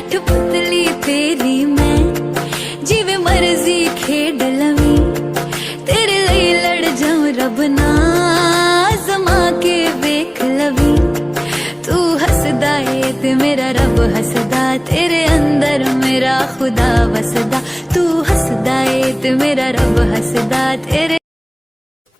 कठपुतली तेरी मैं जिवे मर्जी खेड लवी तेरे लिए लड़ जाऊं रब ना आजमा के वेख लवी तू हसदा है ते मेरा रब हसदा तेरे अंदर मेरा खुदा वसदा तू हसदा है ते मेरा रब हसदा तेरे।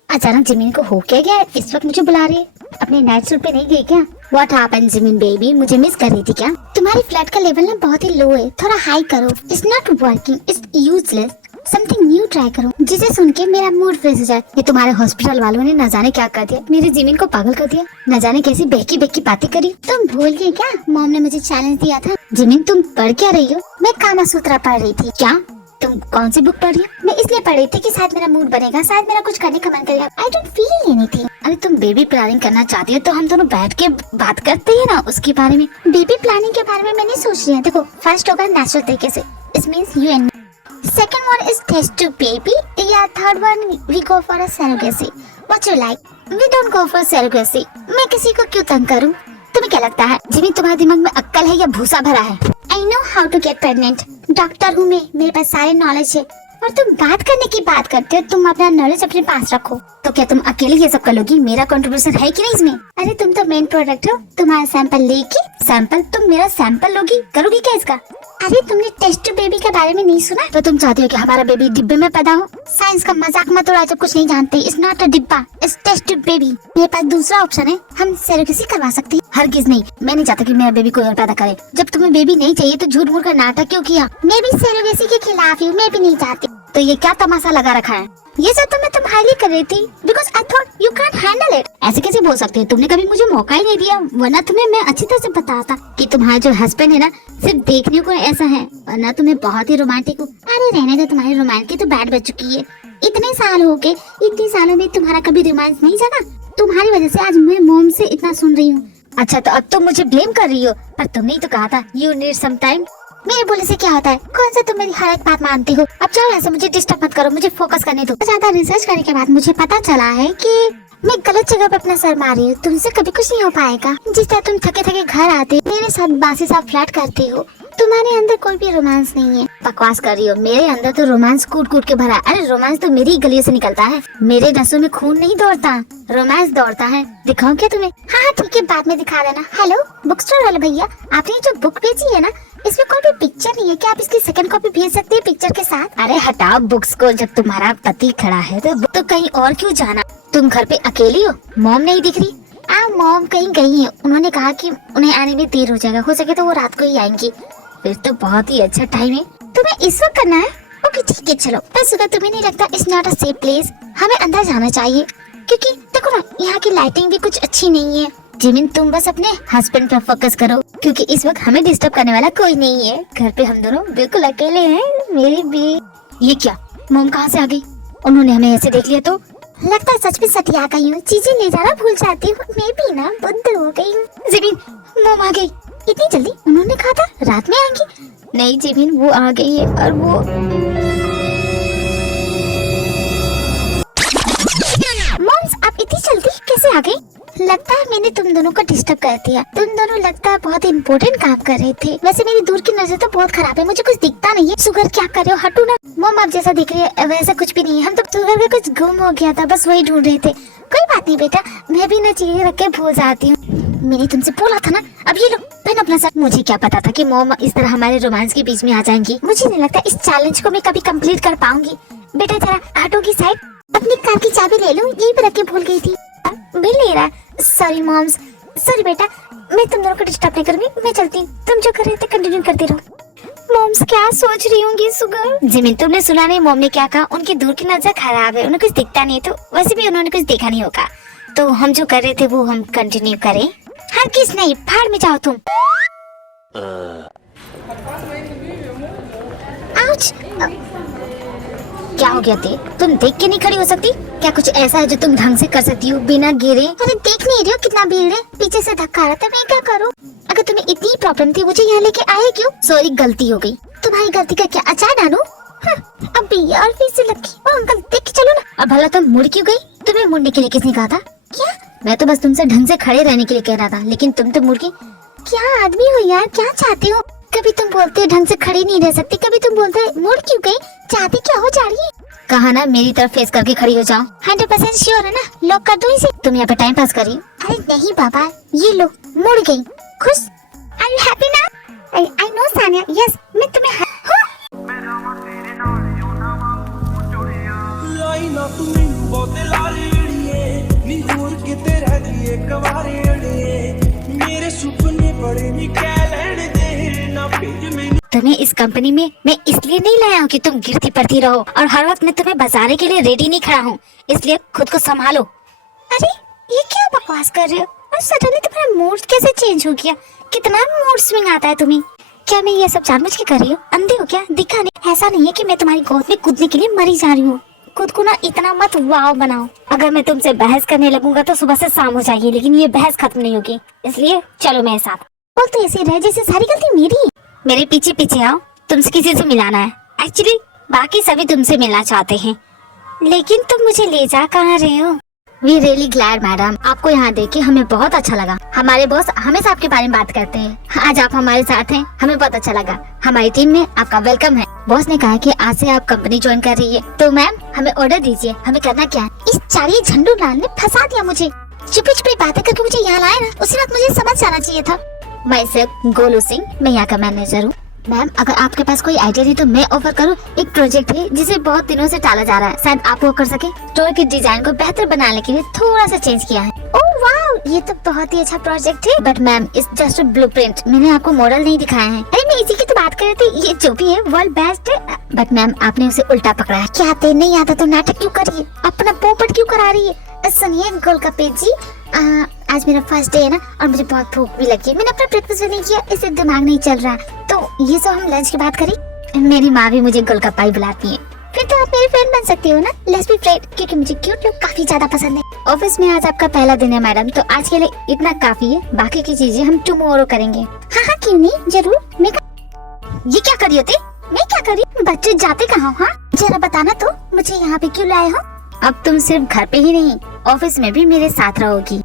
अचानक जिमिन को हो क्या गया? इस वक्त मुझे बुला रही है? अपने नाइट सूट पे नहीं गई क्या? What happened Jimin baby? मुझे मिस कर रही थी क्या? तुम्हारी फ्लैट का लेवल ना बहुत ही लो है, थोड़ा हाई करो। It's not working, it's useless. Something new try करो जिसे सुन के मेरा मूड फ्रेश हो जाए। ये तुम्हारे हॉस्पिटल वालों ने न जाने क्या कर दिया, मेरी जिमिन को पागल कर दिया, न जाने कैसी बहकी बहकी बातें करी। तुम भूल गए क्या? मॉम ने मुझे चैलेंज दिया था। जिमिन तुम पढ़ क्या रही हो? मैं कामा सूत्रा पढ़ रही थी। क्या तुम कौन सी बुक पढ़ रही हो? मैं इसलिए पढ़ रही थी कि शायद मेरा मूड बनेगा, शायद मेरा कुछ करने का मन करेगा। I don't feel anything. अरे तुम बेबी प्लानिंग करना चाहती हो तो हम दोनों बैठ के बात करते हैं ना उसके बारे में। बेबी प्लानिंग के बारे में मैं नहीं सोच रही हूँ। देखो, फर्स्ट होगा नेचुरल तरीके से, it means you and me. Second one is test tube baby, या third one we go for a surrogacy. What you like? We don't go for surrogacy. मैं किसी को क्यों तंग करूँ? तुम्हें क्या लगता है जिमी तुम्हारे दिमाग में अक्ल है या भूसा भरा है? I know how to get pregnant. Doctor हूँ मैं, मेरे पास सारे नॉलेज है। और तुम बात करने की बात करते हो, तुम अपना नॉलेज अपने पास रखो। तो क्या तुम अकेले ये सब कर लोगी? मेरा कंट्रीब्यूशन है कि नहीं इसमें? अरे तुम तो मेन प्रोडक्ट हो। तुम्हारा सैंपल लेके सैंपल तुम मेरा सैंपल लोगी, करोगी क्या इसका? अरे तुमने टेस्ट टू बेबी के बारे में नहीं सुना? तो तुम चाहती हो कि हमारा बेबी डिब्बे में पैदा हो? साइंस का मजाक मत उड़ाओ जब कुछ नहीं जानते। इट्स नॉट अ डिब्बा, इट्स टेस्ट टू बेबी। मेरे पास दूसरा ऑप्शन है, हम सरोगेसी करवा सकते हैं। हरगिज नहीं, मैं नहीं चाहता कि मेरा बेबी कोई और पैदा करे। जब तुम्हें बेबी नहीं चाहिए तो झूठ मूठ का नाटक क्यों किया? मैं भी सरोगेसी के खिलाफ हूँ, मैं भी नहीं चाहती। तो ये क्या तमाशा लगा रखा है? ये सब तो मैं तुम्हारे कर रही थी because I thought you can handle it. ऐसे कैसे बोल सकते हो? तुमने कभी मुझे मौका ही नहीं दिया, वरना तुम्हें मैं अच्छी तरह से बताता कि तुम्हारा जो हस्बैंड है ना सिर्फ देखने को ऐसा है, वरना तुम्हें बहुत ही रोमांटिक हो। अरे रहने दो, तुम्हारी रोमांस की तो बैट बज चुकी है। इतने साल हो गए, इतने सालों में तुम्हारा कभी रोमांस नहीं जगा? तुम्हारी वजह से आज मैं मॉम से इतना सुन रही हूँ। अच्छा, तो अब तुम मुझे ब्लेम कर रही हो, पर तुमने ही तो कहा था यू नीड सम टाइम। मेरे बोले से क्या होता है? कौन सा तुम मेरी हर एक बात मानती हो? अब जाओ ऐसे, मुझे डिस्टर्ब मत करो, मुझे फोकस करने दो। ज्यादा रिसर्च करने के बाद मुझे पता चला है कि मैं गलत जगह पे अपना सर मारी हूँ। तुमसे कभी कुछ नहीं हो पाएगा। जिस तरह तुम थके थके घर आते मेरे साथ बासी साथ फ्लर्ट करती हो, तुम्हारे अंदर कोई भी रोमांस नहीं है। बकवास कर रही हो, मेरे अंदर तो रोमांस कूट कूट के भरा है। अरे रोमांस तो मेरी गली से निकलता है, मेरे नसों में खून नहीं दौड़ता, रोमांस दौड़ता है। दिखाऊं क्या तुम्हें? हाँ ठीक है, बाद में दिखा देना। हेलो बुक स्टोर वाले भैया, आपने जो बुक भेजी है ना, इसमें कोई भी पिक्चर नहीं है क्या? आप इसकी सेकंड कॉपी भेज सकते हैं पिक्चर के साथ? अरे हटाओ बुक्स को, जब तुम्हारा पति खड़ा है तो कहीं और क्यों जाना? तुम घर पे अकेली हो, मॉम नहीं दिख रही? मॉम कहीं गई है, उन्होंने कहा कि उन्हें आने में देर हो जाएगा, हो सके तो वो रात को ही आएंगी। फिर तो बहुत ही अच्छा टाइम है। तुम्हें इस वक्त करना है? ओके ठीक है चलो। पर सुबह तुम्हें नहीं लगता it's not a safe place? हमें अंदर जाना चाहिए, क्योंकि देखो ना यहाँ की लाइटिंग भी कुछ अच्छी नहीं है। जिमिन तुम बस अपने हस्बैंड पर फोकस करो, क्योंकि इस वक्त हमें डिस्टर्ब करने वाला कोई नहीं है। घर पे हम दोनों बिल्कुल अकेले हैं। मेरी भी ये क्या, मॉम कहाँ से आ गई? उन्होंने हमें ऐसे देख लिया तो लगता है सच में सटिया गई हूँ, चीजें ले जाना भूल जाती हूँ। मैं भी ना बुद्ध हो गई हूँ। जिमिन मॉम आ गई इतनी जल्दी? उन्होंने कहा था रात में आएंगी। नहीं जिमिन, वो आ गई है। और वो मॉम्स आप इतनी जल्दी कैसे आ गई? लगता है मैंने तुम दोनों को डिस्टर्ब कर दिया। तुम दोनों लगता है बहुत इम्पोर्टेंट काम कर रहे थे। वैसे मेरी दूर की नजर तो बहुत खराब है, मुझे कुछ दिखता नहीं है। शुगर क्या कर रहे हो? हटो ना। मॉम आप जैसा दिख रही है वैसा कुछ भी नहीं है। हम तो शुगर का कुछ गुम हो गया था, बस वही ढूंढ रहे थे। कोई बात नहीं बेटा, मैं भी ना चीजें रख के भूल जाती हूँ। मैंने तुमसे बोला था ना। अब ये लो पहन अपना सर। मुझे क्या पता था कि मॉम इस तरह हमारे रोमांस के बीच में आ जाएंगी। मुझे नहीं लगता इस चैलेंज को मैं कभी कंप्लीट कर पाऊंगी। बेटा जरा ऑटो की साइड, अपनी कार की चाबी ले लो, यही पे रख के भूल गई थी। बिल ले रहा। सॉरी मॉम्स, सॉरी बेटा, मैं तुम दोनों को डिस्टर्ब नहीं करूंगी, मैं चलती हूँ। तुम जो कर रहे थे कंटिन्यू करते रहो। मॉम्स क्या सोच रही होंगी सुगर? जिमिन तुमने सुना नहीं मॉम ने क्या कहा? उनकी दूर की नजर खराब है, उन्हें कुछ दिखता नहीं, तो वैसे भी उन्होंने कुछ देखा नहीं होगा। तो हम जो कर रहे थे वो हम कंटिन्यू करें। हर किस नहीं, फाड़ में जाओ तुम। आउच! क्या हो गया ते? तुम देख के नहीं खड़ी हो सकती क्या? कुछ ऐसा है जो तुम ढंग से कर सकती हो बिना गिरे? अरे देख नहीं रही हो कितना भीड़ है? पीछे से धक्का आ रहा था, मैं क्या करूं? अगर तुम्हें इतनी प्रॉब्लम थी मुझे यहाँ लेके आए क्यों? सॉरी गलती हो गई। तुम्हारी गलती का क्या अचार डालूं? अब भी यार फिर से लगी। ओ अंकल देख के चलो ना। अब भला तुम मुड़ क्यों गई? तुम्हें मुड़ने के लिए किसने कहा था? क्या? मैं तो बस तुमसे ढंग से खड़े रहने के लिए कह रहा था, लेकिन तुम तो मुड़ गई। क्या आदमी हो यार, क्या चाहती हो? कभी तुम बोलते ढंग से खड़ी नहीं रह सकती, कभी तुम बोलते मुड़ क्यों गई, चाहती क्या हो जा रही है? कहा ना मेरी तरफ फेस करके खड़ी हो जाओ। 100% श्योर है ना? लॉक कर दूं इसे? तुम यहाँ पे टाइम पास करी? अरे नहीं बाबा, ये लो मुड़ गई। खुश? आर यू हैप्पी ना? आई नो सानिया, यस मैं तुम्हें लाई ना तू मैनू बहुते लारे अड़िए नी दूर किते रह गई कवारे अड़िए मेरे सुपने बड़े नी कह लैण दे ना भेज मैनू। तुम्हें इस कंपनी में मैं इसलिए नहीं लाया हूँ कि तुम गिरती पड़ती रहो और हर वक्त मैं तुम्हें बजाने के लिए रेडी नहीं खड़ा हूँ, इसलिए खुद को संभालो। अरे ये क्या बकवास कर रहे हो? और सडनली तुम्हारा मूड कैसे चेंज हो गया? कितना मूड स्विंग आता है तुम्हें? क्या मैं ये सब जानबूझ के कर रही हूँ? अंधे हो क्या? दिखा नहीं? ऐसा नहीं है कि मैं तुम्हारी गोद में कूदने के लिए मरी जा रही हूँ। खुद को ना इतना मत वाव बनाओ। अगर मैं तुमसे बहस करने लगूंगा तो सुबह से शाम हो जाएगी, लेकिन ये बहस खत्म नहीं होगी, इसलिए चलो मेरे साथ। बोल तो ऐसे रह जैसे सारी गलती मेरी है। मेरे पीछे पीछे आओ, तुमसे किसी से मिलाना है। एक्चुअली बाकी सभी तुमसे मिलना चाहते हैं, लेकिन तुम मुझे ले जा कहाँ रहे हो? वी रियली ग्लैड मैडम, आपको यहाँ देख के हमें बहुत अच्छा लगा। हमारे बॉस हमेशा आपके बारे में बात करते हैं, आज आप हमारे साथ हैं, हमें बहुत अच्छा लगा। हमारी टीम में आपका वेलकम है। बॉस ने कहा कि आज से आप कंपनी ज्वाइन कर रही है, तो मैम हमें ऑर्डर दीजिए, हमें करना क्या है? इस चारिये झंडू लाल ने फंसा दिया मुझे, चुपी चुपी बातें करके मुझे यहाँ लाया ना, उसी वक्त मुझे समझ जाना चाहिए था। मैं सिर्फ गोलू सिंह, मैं यहाँ का मैनेजर हूँ। मैम अगर आपके पास कोई आइडिया नहीं तो मैं ऑफर करूँ। एक प्रोजेक्ट है जिसे बहुत दिनों से टाला जा रहा है, शायद आप वो कर सके। स्टोर की डिजाइन को बेहतर बनाने के लिए थोड़ा सा चेंज किया है। ओह वाव, ये तो बहुत ही अच्छा प्रोजेक्ट है, but ma'am it's just a blueprint, मैंने आपको मॉडल नहीं दिखाया है। अरे मैं इसी की तो बात कर रही थी, ये जो भी है वर्ल्ड बेस्ट है, बट मैम आपने उसे उल्टा पकड़ा है। क्या आते नहीं आता तो नाटक क्यों कर रही है? अपना पोपट क्यों करा रही है? सुनिए गोलगप्पे जी, आज मेरा फर्स्ट डे है ना, और मुझे बहुत भूख भी लगी है। मैंने अपना ब्रेकफास्ट नहीं किया, इससे दिमाग नहीं चल रहा, तो ये सब हम लंच की बात करें। मेरी माँ भी मुझे गोलगप्पा ही बुलाती है। फिर तो आप मेरी फ्रेंड बन सकती हो ना, लेट्स बी फ्रेंड, क्योंकि मुझे क्यूट लोग काफी ज्यादा पसंद है। ऑफिस में आज आपका पहला दिन है मैडम, तो आज के लिए इतना काफी है, बाकी की चीजें हम टुमारो करेंगे। हाँ हाँ क्यों नहीं, जरूर। ये क्या करी होती? मैं क्या करी? बच्चे जाते कहाँ? हाँ जरा बताना तो, मुझे यहाँ पे क्यों लाए हो? अब तुम सिर्फ घर पे ही नहीं, ऑफिस में भी मेरे साथ रहोगी,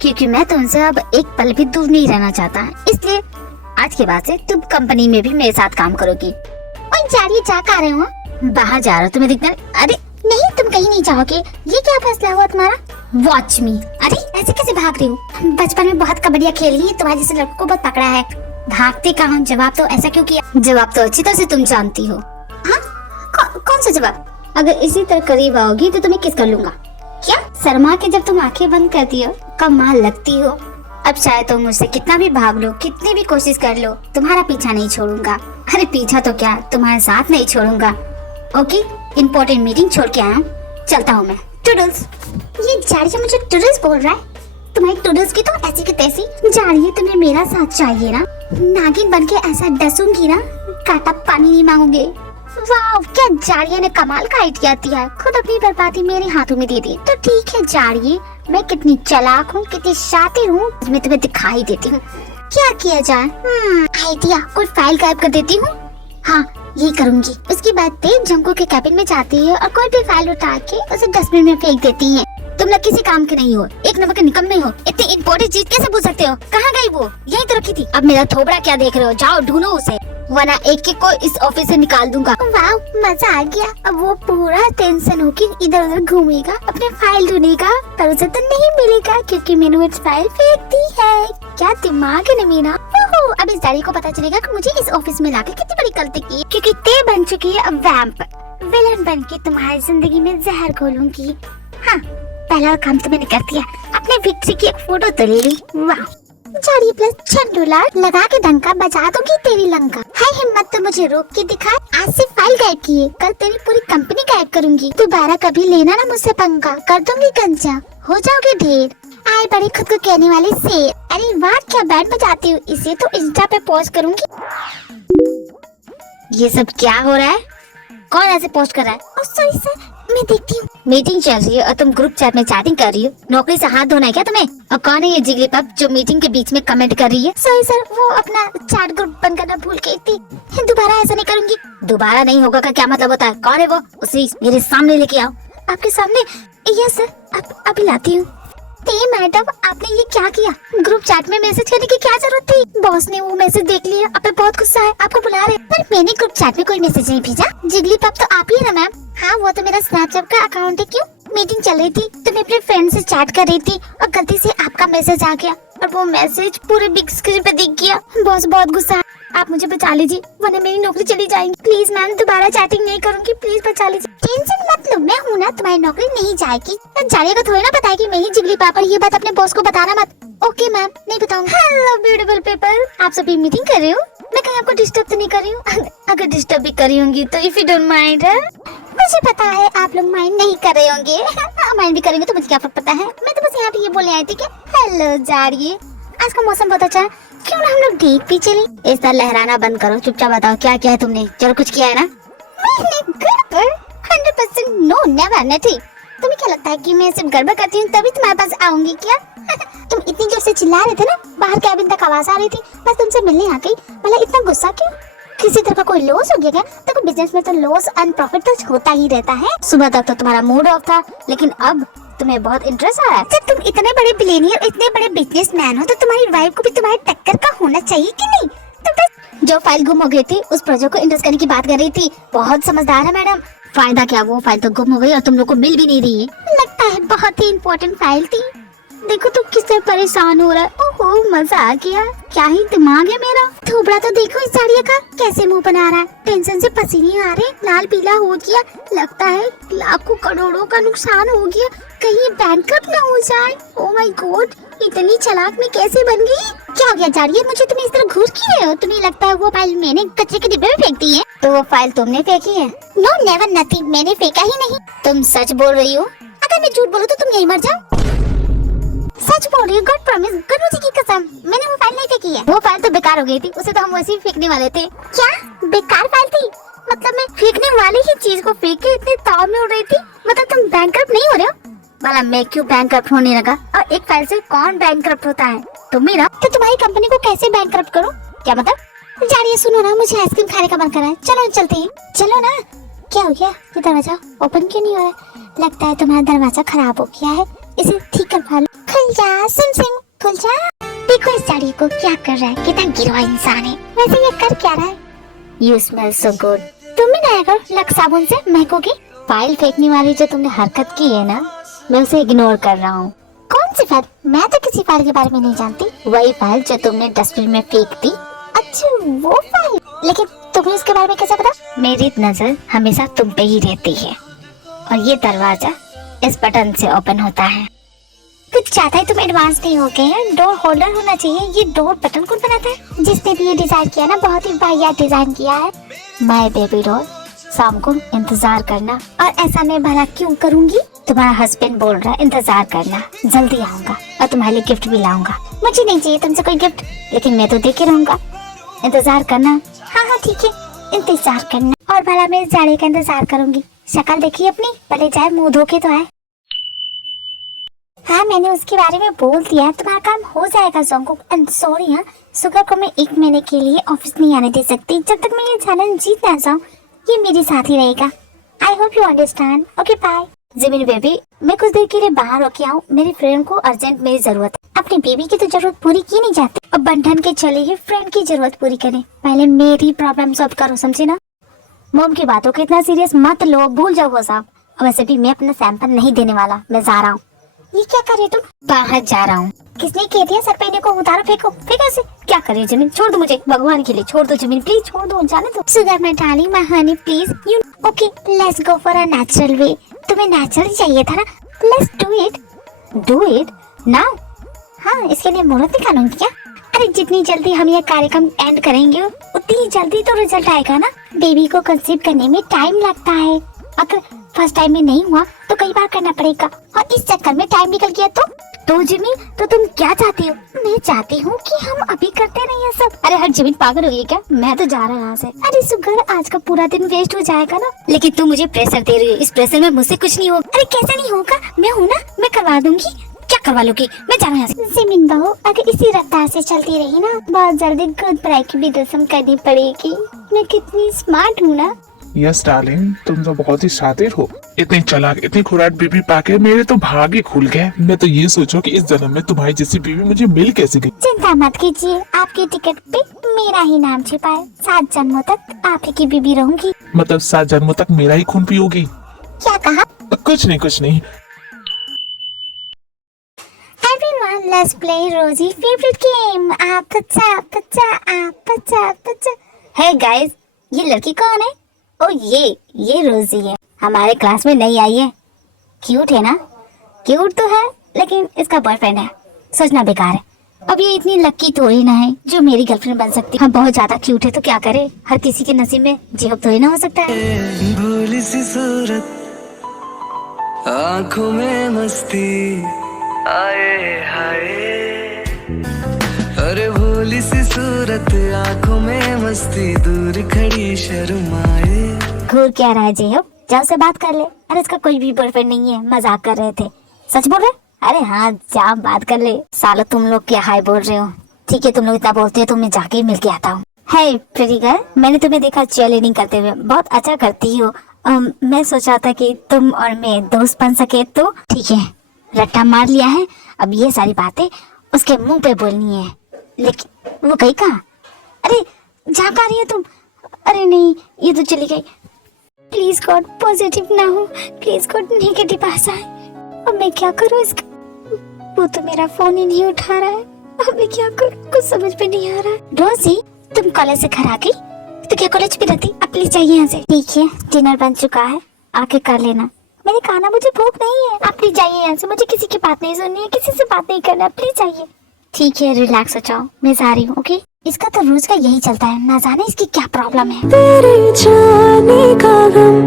क्योंकि मैं तुमसे अब एक पल भी दूर नहीं रहना चाहता, इसलिए आज के बाद से तुम कंपनी में भी मेरे साथ काम करोगी। और जारिए जा कर रहे हो? बाहर जा रहा हो, तुम्हें दिखता नहीं? अरे नहीं, तुम कहीं नहीं जाओगे। ये क्या फैसला हुआ तुम्हारा? वॉच मी। अरे ऐसे कैसे भाग रही हो? बचपन में बहुत कबड्डिया खेली है, तुम्हारे जैसे लड़कों को बहुत पकड़ा है। भागते कहाँ? जवाब तो ऐसा क्यों किया? जवाब तो अच्छी तरह से तुम जानती हो। हाँ कौन सा जवाब? अगर इसी तरह करीब आओगी तो तुम्हें किस कर लूंगा। क्या शर्मा के जब तुम आंखें बंद करती हो कमाल लगती हो। अब चाहे तुम मुझसे कितना भी भाग लो, कितनी भी कोशिश कर लो, तुम्हारा पीछा नहीं छोड़ूंगा। अरे पीछा तो क्या, तुम्हारे साथ नहीं छोड़ूंगा। ओके, इम्पोर्टेंट मीटिंग छोड़ के आया हूँ, चलता हूँ मैं। टूडल्स। ये जारिया मुझे टूडल्स बोल रहा है? तुम्हारी टूडल्स की तो ऐसी की तैसी। जारिया तुम्हें मेरा साथ चाहिए ना? नागिन बन के ऐसा डसूंगी ना, काटा पानी नहीं मांगोगे। वाह, क्या जारिया ने कमाल का आइडिया दिया है, खुद अपनी बर्बादी मेरे हाथों में दे दी। तो ठीक है जारिया, मैं कितनी चालाक हूँ, कितनी शातिर हूँ, मैं तुम्हें दिखाई देती हूँ। क्या किया जाए? आइडिया, कोई फाइल गायब कर देती हूँ। हाँ ये करूँगी। उसके बाद तेज जंको के कैबिन में जाती है और कोई भी फाइल उठा के उसे डस्टबिन में फेंक देती है। तुम लोग किसी काम के नहीं हो, एक नंबर के निकम्मे हो। इतनी इम्पोर्टेंट चीज कैसे भूल सकते हो? कहाँ गई वो? यहीं तो रखी थी। अब मेरा थोबड़ा क्या देख रहे हो? जाओ ढूंढो उसे, वरना एक एक को इस ऑफिस से निकाल दूंगा। वाह मजा आ गया। अब वो पूरा टेंशन होके इधर उधर घूमेगा, अपने फाइल ढूंढेगा, पर उसे तो नहीं मिलेगा क्योंकि मैंने उस फाइल फेंक दी है। क्या दिमाग है ना मेरा। अब इस डायरी को पता चलेगा कि मुझे इस ऑफिस में लाकर कितनी बड़ी गलती की है, क्योंकि ते बन चुकी है अब वैम्प। विलन बन के तुम्हारी जिंदगी में जहर घोलूंगी। हाँ पहला काम तो मैंने कर दिया, अपने विक्ट्री की एक फोटो तो ले ली। वाह, जारिया प्लस झंडूलाल लगा के डंका बजा दूंगी तेरी लंका। है हिम्मत तो मुझे रोक के दिखा। आज से फाइल गायब की है, कल तेरी पूरी कंपनी गायब करूंगी। दोबारा कभी लेना ना मुझसे पंगा, कर दूंगी कंचा, हो जाओगे ढेर। आए बड़े खुद को कहने वाले शेर। अरे वाह क्या बैंड बजाती हूँ, इसे तो इंस्टा पे पोस्ट करूंगी। ये सब क्या हो रहा है? कौन ऐसे पोस्ट कर रहा है? सॉरी सर, मैं देखती हूँ। मीटिंग चल रही है और तुम ग्रुप चैट में चैटिंग कर रही हो। नौकरी से हाथ धोना है क्या तुम्हें? और कौन है ये जिगलीपप जो मीटिंग के बीच में कमेंट कर रही है? सॉरी सर, वो अपना चैट ग्रुप बंद करना भूल गई थी। दोबारा ऐसा नहीं करूंगी। दोबारा नहीं होगा का क्या मतलब होता है? कौन है वो? उसे मेरे सामने लेके आओ। आपके सामने? यस सर, अभी लाती हूँ। मैडम आपने ये क्या किया? ग्रुप चैट में मैसेज करने की क्या जरूरत थी? बॉस ने वो मैसेज देख लिया, अब मैं बहुत गुस्सा है, आपको बुला रहे। पर मैंने ग्रुप चैट में कोई मैसेज नहीं भेजा। जिगली पप तो आप ही है ना मैम? हाँ वो तो मेरा स्नैपचैट का अकाउंट है। क्यों? मीटिंग चल रही थी तो मैं अपने फ्रेंड से चैट कर रही थी और गलती से आपका मैसेज आ गया और वो मैसेज पूरे बिग स्क्रीन पे दिख गया। बॉस बहुत गुस्सा है, आप मुझे बचा लीजिए वरना मेरी नौकरी चली जाएगी। प्लीज मैम दोबारा चैटिंग नहीं करूंगी, प्लीज बचा लीजिए। टेंशन मत लो, मैं हूँ ना, तुम्हारी नौकरी नहीं जाएगी। जाने को थोड़ी ना पता है कि मैं ही जिगली पापा। ये बात अपने बॉस को बताना मत। ओके मैम नहीं बताऊंगी। हेलो ब्यूटीफुल पीपल, आप सभी मीटिंग कर रहे हो? मैं कहीं आपको डिस्टर्ब तो नहीं कर रही हूँ? अगर डिस्टर्ब भी करी होंगी तो इफ यू डोंट माइंड। मुझे पता है आप लोग माइंड नहीं कर रहे होंगे। माइंड भी करेंगे तो मुझे क्या फर्क पता है। मैं तो बस यहाँ पे ये बोलने आई थी कि हेलो जाड़िए, आज का मौसम बहुत अच्छा है, क्यों ना हम लोग डेट पे चलें? इस तरह लहराना बंद करो, चुपचाप बताओ क्या किया है तुमने। चलो कुछ किया है ना? मैंने गड़बड़ 100% नो नेवर नथिंग। तुम्हें क्या लगता है कि मैं सिर्फ गड़बड़ करती हूँ तभी तुम्हारे पास आऊंगी क्या? तुम इतनी जोर से चिल्ला रहे थे ना, बाहर कैबिन तक आवाज आ रही थी, बस तुमसे मिलने आ गई। मतलब इतना गुस्सा क्यों? किसी तरह का कोई लॉस हो गया क्या? देखो बिजनेस में तो लॉस एंड प्रॉफिट तो होता ही रहता है। सुबह तक तो तुम्हारा मूड ऑफ था लेकिन अब तुम्हें बहुत इंटरेस्ट आ रहा है। जब तुम इतने बड़े बिलियनियर, इतने बड़े बिजनेसमैन हो तो तुम्हारी वाइफ को भी तुम्हारी टक्कर का होना चाहिए कि नहीं? तो बस जो फाइल गुम हो गई थी उस प्रोजेक्ट को इंटरेस्ट करने की बात कर रही थी। बहुत समझदार है मैडम। फायदा क्या, वो फाइल तो गुम हो गई और तुम लोग को मिल भी नहीं रही है। लगता है बहुत ही इम्पोर्टेंट फाइल थी। देखो तो किससे परेशान हो रहा है। ओहो मजा आ गया, क्या ही दिमाग है मेरा। थोबड़ा तो देखो इस साड़िया का कैसे मुंह बना रहा है, टेंशन से पसीने आ रहे, लाल पीला हो गया। लगता है लाखों करोड़ों का नुकसान हो गया, कहीं बैंकरप्ट न हो जाए। ओह माय गॉड, इतनी चालाक मैं कैसे बन गई? क्या हो गया जाड़िए, मुझे तुम इस तरह घूर क्यों रहे हो? तुम्हें लगता है वो फाइल मैंने कचरे के डिब्बे में फेंक दी है? तो वो फाइल तुमने फेंकी है? नो नेवर नथिंग, मैंने फेंका ही नहीं। तुम सच बोल रही हो? अगर मैं झूठ बोलूं तो तुम यही मर जाओ। सच बोल रही हूँ, गॉड प्रॉमिस, गनु जी की कसम, मैंने वो फाइल नहीं फेंकी है। वो फाइल तो बेकार हो गई थी, उसे तो हम वैसे ही फेंकने वाले थे। क्या बेकार फाइल थी? मतलब मैं फेंकने वाली ही चीज को फेंक के इतने ताव में उड़ रही थी। मतलब तुम बैंकरप्ट नहीं हो रहे हो? मतलब मैं क्यों बैंकरप्ट होने लगा? और एक फाइल से कौन बैंकरप्ट होता है? तुम ही ना। तो तुम्हारी कंपनी को कैसे बैंकरप्ट करूँ? क्या मतलब? जानिए सुनो ना, मुझे आइसक्रीम खाने का मन कर रहा है, चलो चलते हैं। चलो ना। क्या हो गया? ये दरवाजा ओपन क्यों नहीं हो रहा? लगता है तुम्हारा दरवाजा खराब हो गया है, इसे ठीक करवा लो। खुल जा सिम सिम, खुल जा। देखो इस साड़ी को क्या कर रहा है, कितना गिरवा इंसान है। वैसे ये कर क्या रहा है? You smell so good। तुम भी नया कर, लक साबुन से महकोगी। फाइल फेंकने वाली जो तुमने हरकत की है ना, मैं उसे इग्नोर कर रहा हूँ। कौन सी फाइल? मैं तो किसी फाइल के बारे में नहीं जानती। वही फाइल जो तुमने डस्टबिन में फेंक दी। अच्छा वो फाइल, लेकिन तुम्हें इसके बारे में कैसे पता? मेरी नजर हमेशा तुम पे ही रहती है और ये दरवाजा इस बटन से ओपन होता है। कुछ ज्यादा ही तुम एडवांस नहीं हो गए हैं। डोर होल्डर होना चाहिए। ये डोर बटन कौन बनाता है? जिसने भी ये डिजाइन किया ना, बहुत ही वाहियात डिजाइन किया है। माय बेबी डॉल, शाम को इंतजार करना। और ऐसा मैं भला क्यों करूंगी? तुम्हारा हस्बैंड बोल रहा है इंतजार करना, जल्दी आऊंगा और तुम्हारे लिए गिफ्ट भी लाऊंगा। मुझे नहीं चाहिए तुमसे कोई गिफ्ट, लेकिन मैं तो देखे रहूंगा। इंतजार करना। हाँ हाँ ठीक है, इंतजार करना। और भला मैं जाने का इंतजार करूंगी। शक्ल देखिए अपनी, पहले जाए मुंह धोके तो आए। हाँ मैंने उसके बारे में बोल दिया, तुम्हारा काम हो जाएगा जोंगकुक। एंड सॉरी हाँ, सुगर को मैं 1 महीने के लिए ऑफिस नहीं आने दे सकती। जब तक मैं ये चैलेंज जीत ना जाऊँ, ये मेरे साथ ही रहेगा। I hope you understand. Okay bye. Jimin baby, मैं कुछ देर के लिए बाहर होके आऊँ, मेरी फ्रेंड को अर्जेंट मेरी जरूरत है। अपनी बेबी की तो जरूरत पूरी की नहीं जाती, अब बंधन के चले ही फ्रेंड की जरूरत पूरी करें। पहले मेरी प्रॉब्लम सॉल्व करो, समझे ना? मोम की बातों को इतना सीरियस मत लो, भूल जाओ वो सब। और वैसे भी मैं अपना सैंपल नहीं देने वाला, मैं जा रहा हूँ। ये क्या कर रहे तुम? बाहर जा रहा हूँ। किसने कह दिया सर पहने को उतारो, फेंको फेंको ऐसे? क्या करे जमीन, छोड़ दो मुझे, भगवान के लिए छोड़ दो जमीन, प्लीज छोड़ दो, जाने दो। Sugar my darling, my honey please. You okay, let's go for a natural way. तुम्हें नेचुरल चाहिए था ना, let's do it. Do it now? हाँ, इसके लिए मुहूर्त निकालूंगी क्या? अरे जितनी जल्दी हम ये कार्यक्रम एंड करेंगे उतनी जल्दी तो रिजल्ट आएगा ना। बेबी को कंसीव करने में टाइम लगता है, अगर फर्स्ट टाइम में नहीं हुआ तो कई बार करना पड़ेगा, और इस चक्कर में टाइम निकल गया तो जिमी, तो तुम क्या चाहती हो? मैं चाहती हूँ कि हम अभी करते नहीं है सब। अरे हर जिमी पागल हो गई क्या? मैं तो जा रहा हूँ यहाँ से। अरे सुगर, आज का पूरा दिन वेस्ट हो जाएगा ना। लेकिन तू मुझे प्रेशर दे रही है, इस प्रेशर में मुझसे कुछ नहीं होगा। अरे कैसे नहीं होगा, मैं हूँ ना, मैं करवा दूंगी। क्या करवा लोगी? मैं जा रहा हूँ यहाँ से। जिमिन बहू, अगर इसी रफ्तार से चलती रही ना, बहुत जल्दी गुड बाय की भी रस्म करनी पड़ेगी। मैं कितनी स्मार्ट हूँ ना। यस डार्लिंग, तुम तो बहुत ही शातिर हो। इतनी चालाक, इतनी खुराट बीबी पाके मेरे तो भाग ही खुल गए। मैं तो ये सोचूं कि इस जन्म में तुम्हारी जैसी बीबी मुझे मिल कैसे गई। चिंता मत कीजिए, आपकी टिकट पे मेरा ही नाम छिपा है। 7 जन्मों तक आप ही की बीबी रहूंगी। मतलब 7 जन्मों तक मेरा ही खून पियोगी? क्या कहा? कुछ नहीं कुछ नहीं। Everyone, let's play Rosie favorite game. आप बच्चा। Hey guys, ये लड़की कौन है? ओ ये रोजी है, हमारे क्लास में नई आई है। क्यूट है ना? क्यूट तो है, लेकिन इसका बॉयफ्रेंड है। सोचना बेकार है। अब ये इतनी लक्की थोड़ी ना है जो मेरी गर्लफ्रेंड बन सकती है। हम बहुत ज्यादा क्यूट है तो क्या करे, हर किसी के नसीब में जेब थोड़ी ना हो सकता है। भोली सी सूरत, आंखों में मस्ती, आए हाय। अरे भोली सी सूरत, आंखों में मस्ती, दूर खड़ी शर्माए। घूर क्या रहा है जेब, जाओ से बात कर ले। अरे इसका कोई भी बॉयफ्रेंड नहीं है, मजाक कर रहे थे। सच बोल रहे? अरे हाँ, जा बात कर ले। सालो तुम लोग क्या हाय बोल रहे हो। ठीक है, तुम लोग इतना बोलते हो तो मैं जाके मिल के आता हूँ। हे प्रीति गर्ल, मैंने तुम्हें देखा चीयरलीडिंग करते हुए, बहुत अच्छा करती हो। मैं सोचा था कि तुम और मैं दोस्त बन सके तो। ठीक है, रट्टा मार लिया है, अब ये सारी बातें उसके मुंह पे बोलनी है। लेकिन वो गई कहाँ? अरे जा पा रही है तुम? अरे नहीं, ये तो चली गई। प्लीज गॉड पॉजिटिव ना हो, प्लीज गॉड नेगेटिव आ जाए। अब मैं क्या करूँ इसका? वो तो मेरा फोन ही नहीं उठा रहा है। अब मैं क्या करूँ, कुछ समझ में नहीं आ रहा है। रोजी, तुम कॉलेज से घर आ गई? तो क्या कॉलेज भी रहती? अब प्लीज जाइए यहाँ से। ठीक है, डिनर बन चुका है, आके कर लेना। मैंने कहा ना, मुझे भूख नहीं है। आप प्लीज जाइए यहाँ से, मुझे किसी की बात नहीं सुननी है, किसी से बात नहीं करना, प्लीज जाइए। ठीक है, रिलैक्स हो जाओ, मैं जा रही हूँ। ओके? इसका तो रोज का यही चलता है, ना जाने इसकी क्या प्रॉब्लम है। तेरे जाने का गम